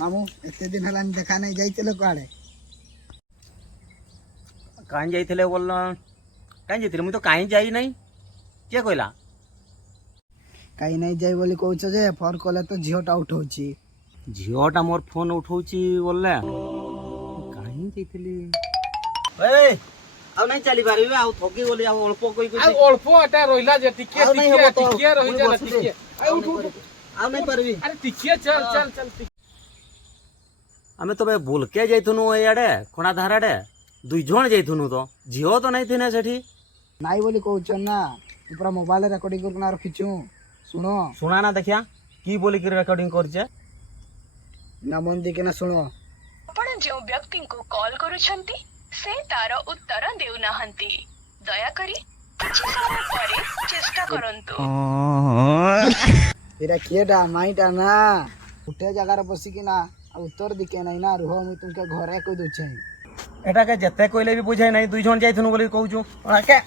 मामू एते दिन हलान देखा नहीं जाइतिलो कुआडे कहीं जाइथिले बोल कहीं जाइथिले मुई तो कहीं जाई नहीं के कहला कहीं नहीं जाई बोली कहउछ जे फोन कले तो झियोटा उठौची झीटा मोर फोन उठाऊची बोलले कहीं जाइथिली ए आउ नहीं चली पारिबे आउ थकी गली आउ अल्प कोई कोई अल्प एटा रहिला जे टिके टिके टिके रहि जा टिके आ उठ उठ आउ नहीं पारबी अरे टिके चल चल चल आमे तो बे बोल के जाइथुनु एडे कोणा धाराडे दुई जण जाइथुनु तो झियो तो नहीं थिने सेठी नाई बोली कहउछ ना पूरा मोबाइल रिकॉर्डिंग करना रखिछु सुनो सुना ना देखिया की बोली कि रिकॉर्डिंग करछे ना मन दिके ना सुनो आपण जो व्यक्ति को कॉल करूछंती से तार उत्तर देउ नाहंती दया करी किछि समय परे चेष्टा करंतु एरा केडा माइटा ना उठे जगह रे बसी कि ना उत्तर दिके नहीं ना रुह मुई तुमके घरे कहि दोछे एटा के जते कोइले भी बुझाई नहीं दुई जण जाइथुनु बोली कहूछु के